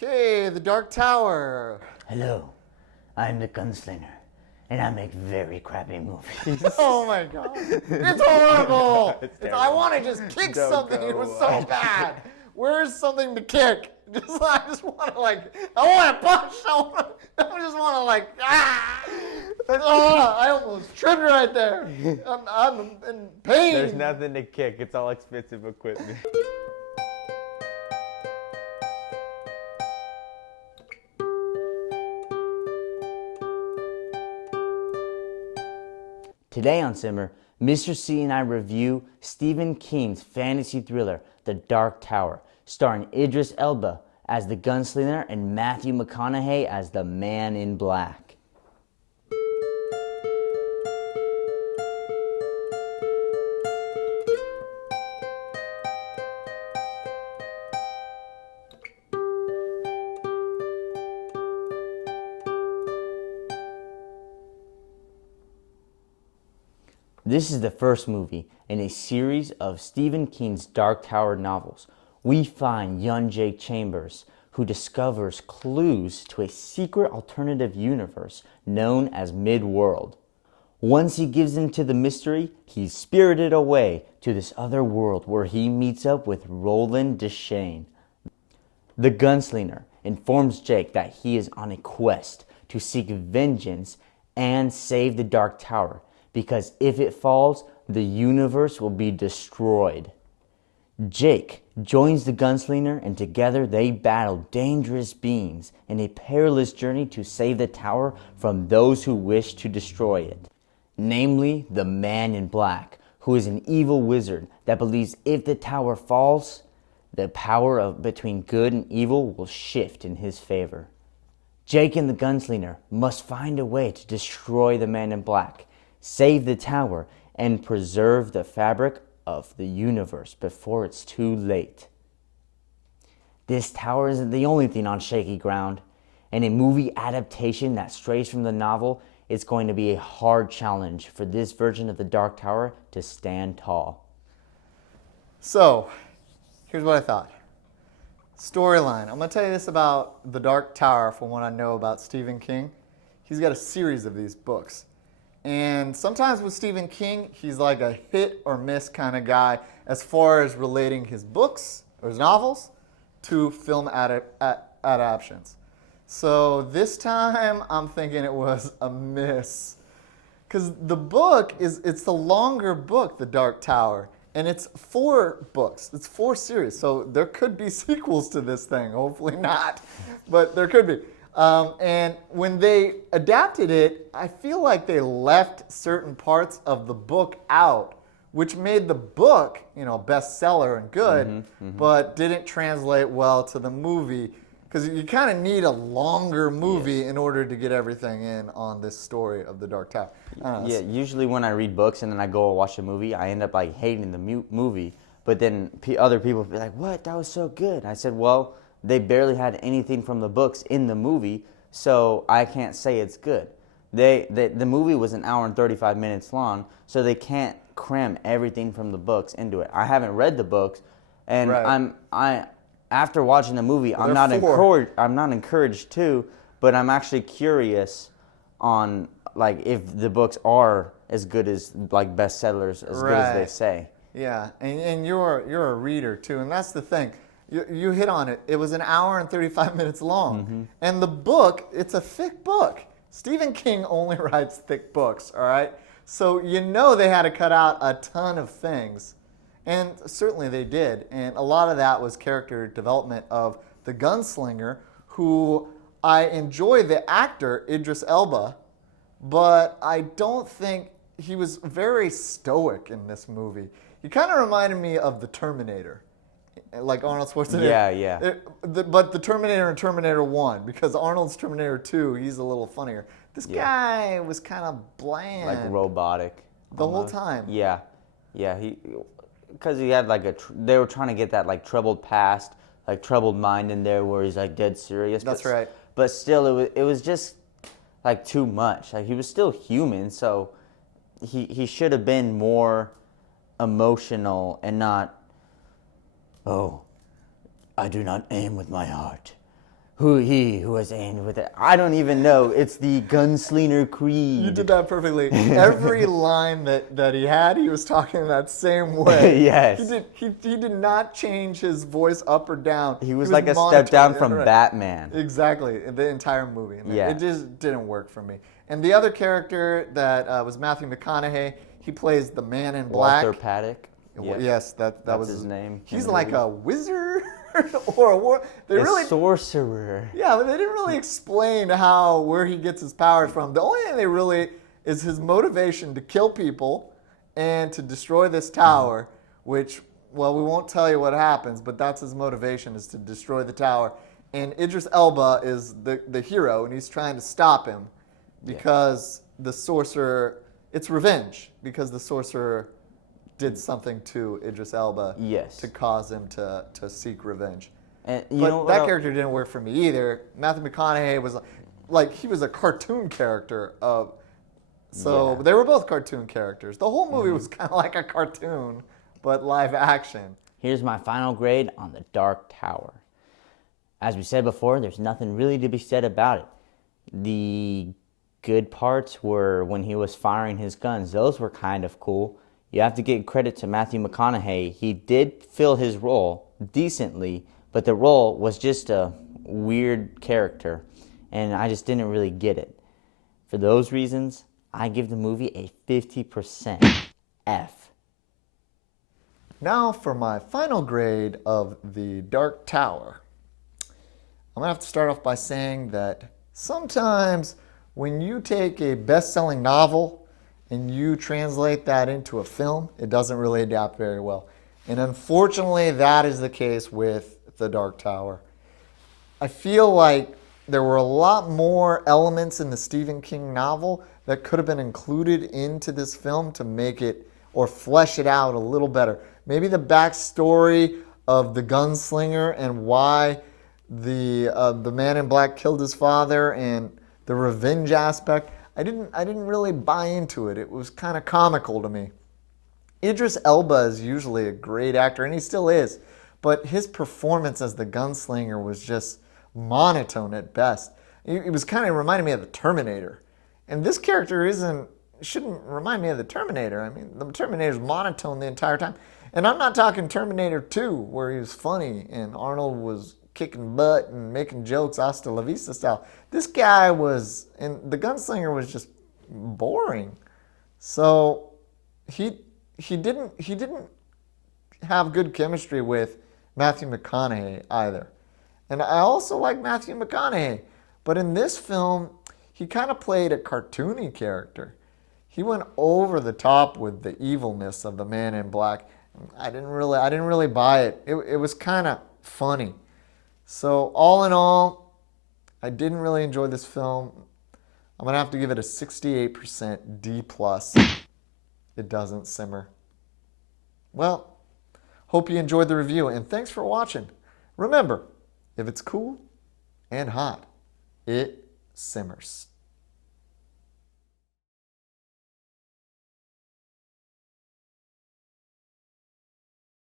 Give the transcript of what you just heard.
Okay, the Dark Tower. Hello, I'm the gunslinger, and I make very crappy movies. Oh my god. It's horrible. I want to just kick Don't something. go It was so bad. Where's something to kick? I just want to I want to punch. I just want to I almost tripped right there. I'm in pain. There's nothing to kick. It's all expensive equipment. Today on SIMR, Mr. C and I review Stephen King's fantasy thriller, The Dark Tower, starring Idris Elba as the gunslinger and Matthew McConaughey as the Man in Black. This is the first movie in a series of Stephen King's Dark Tower novels. We find young Jake Chambers, who discovers clues to a secret alternative universe known as Midworld. Once he gives into the mystery, he's spirited away to this other world where he meets up with Roland Deschain. The gunslinger informs Jake that he is on a quest to seek vengeance and save the Dark Tower, because if it falls, the universe will be destroyed. Jake joins the gunslinger, and together they battle dangerous beings in a perilous journey to save the tower from those who wish to destroy it. Namely, the Man in Black, who is an evil wizard that believes if the tower falls, the power between good and evil will shift in his favor. Jake and the gunslinger must find a way to destroy the Man in Black, save the tower, and preserve the fabric of the universe before it's too late. This tower isn't the only thing on shaky ground, and a movie adaptation that strays from the novel is going to be a hard challenge for this version of the Dark Tower to stand tall. So, here's what I thought. Storyline. I'm going to tell you this about the Dark Tower from what I know about Stephen King. He's got a series of these books. And sometimes with Stephen King, he's like a hit or miss kind of guy as far as relating his books or his novels to film adaptations. So this time, I'm thinking it was a miss. Because the book it's the longer book, The Dark Tower. And it's 4 books. It's 4 series. So there could be sequels to this thing. Hopefully not. But there could be. And when they adapted it, I feel like they left certain parts of the book out, which made the book, bestseller and good, but didn't translate well to the movie. Because you kind of need a longer movie in order to get everything in on this story of the Dark Tower. Yeah, usually when I read books and then I go watch a movie, I end up hating the movie. But then other people be like, "What? That was so good." I said, "Well, they barely had anything from the books in the movie, so I can't say it's good." The movie was an hour and 35 minutes long, so they can't cram everything from the books into it. I haven't read the books, and right. After watching the movie, I'm not encouraged to, but I'm actually curious on if the books are as good as bestsellers, as good as they say. Yeah, and you're a reader too, and that's the thing. You hit on it. It was an hour and 35 minutes long. And the book, it's a thick book. Stephen King only writes thick books, all right? So they had to cut out a ton of things. And certainly they did. And a lot of that was character development of the gunslinger, who I enjoy the actor, Idris Elba, but I don't think he was very stoic in this movie. He kind of reminded me of the Terminator. Like Arnold Schwarzenegger. Yeah. But the Terminator and Terminator 1, because Arnold's Terminator 2, he's a little funnier. This guy was kind of bland. Like robotic. The whole time. Yeah. Because he had they were trying to get that troubled past, troubled mind in there where he's dead serious. That's right. But still, it was just too much. He was still human, so he should have been more emotional and not, "Oh, I do not aim with my heart. who has aimed with it. I don't even know. It's the Gunslinger Creed. You did that perfectly. Every line that he had, he was talking in that same way. Yes. He did not change his voice up or down. He was like a step down from right. Batman. Exactly, the entire movie. And Yeah. It just didn't work for me. And the other character that was Matthew McConaughey, he plays the Man in Black. Walter Paddock. Yep. Yes, that That's was his name. He's like a wizard or a war. They A really sorcerer. Yeah, but they didn't really explain where he gets his powers from. The only thing they really is his motivation to kill people and to destroy this tower, which, well, we won't tell you what happens, but that's his motivation, is to destroy the tower. And Idris Elba is the hero, and he's trying to stop him because the sorcerer, it's revenge, because the sorcerer did something to Idris Elba to cause him to seek revenge. And But that character didn't work for me either. Matthew McConaughey was like he was a cartoon character they were both cartoon characters. The whole movie was kind of like a cartoon, but live action. Here's my final grade on The Dark Tower. As we said before, there's nothing really to be said about it. The good parts were when he was firing his guns. Those were kind of cool. You have to give credit to Matthew McConaughey. He did fill his role decently, but the role was just a weird character, and I just didn't really get it. For those reasons, I give the movie a 50% F. Now for my final grade of The Dark Tower. I'm going to have to start off by saying that sometimes when you take a best-selling novel and you translate that into a film, it doesn't really adapt very well. And unfortunately, that is the case with The Dark Tower. I feel like there were a lot more elements in the Stephen King novel that could have been included into this film to make it or flesh it out a little better. Maybe the backstory of the gunslinger and why the Man in Black killed his father and the revenge aspect. I didn't really buy into it. It was kind of comical to me. Idris Elba is usually a great actor, and he still is, but his performance as the gunslinger was just monotone at best. It was kind of reminding me of the Terminator, and this character shouldn't remind me of the Terminator. I mean, the Terminator's monotone the entire time, and I'm not talking Terminator 2, where he was funny and Arnold was kicking butt and making jokes, hasta la vista style. This guy and the gunslinger was just boring. So he didn't have good chemistry with Matthew McConaughey either. And I also like Matthew McConaughey, but in this film, he kind of played a cartoony character. He went over the top with the evilness of the Man in Black. I didn't really buy it. It was kind of funny. So all in all, I didn't really enjoy this film. I'm going to have to give it a 68% D+. It doesn't simmer. Well, hope you enjoyed the review, and thanks for watching. Remember, if it's cool and hot, it simmers.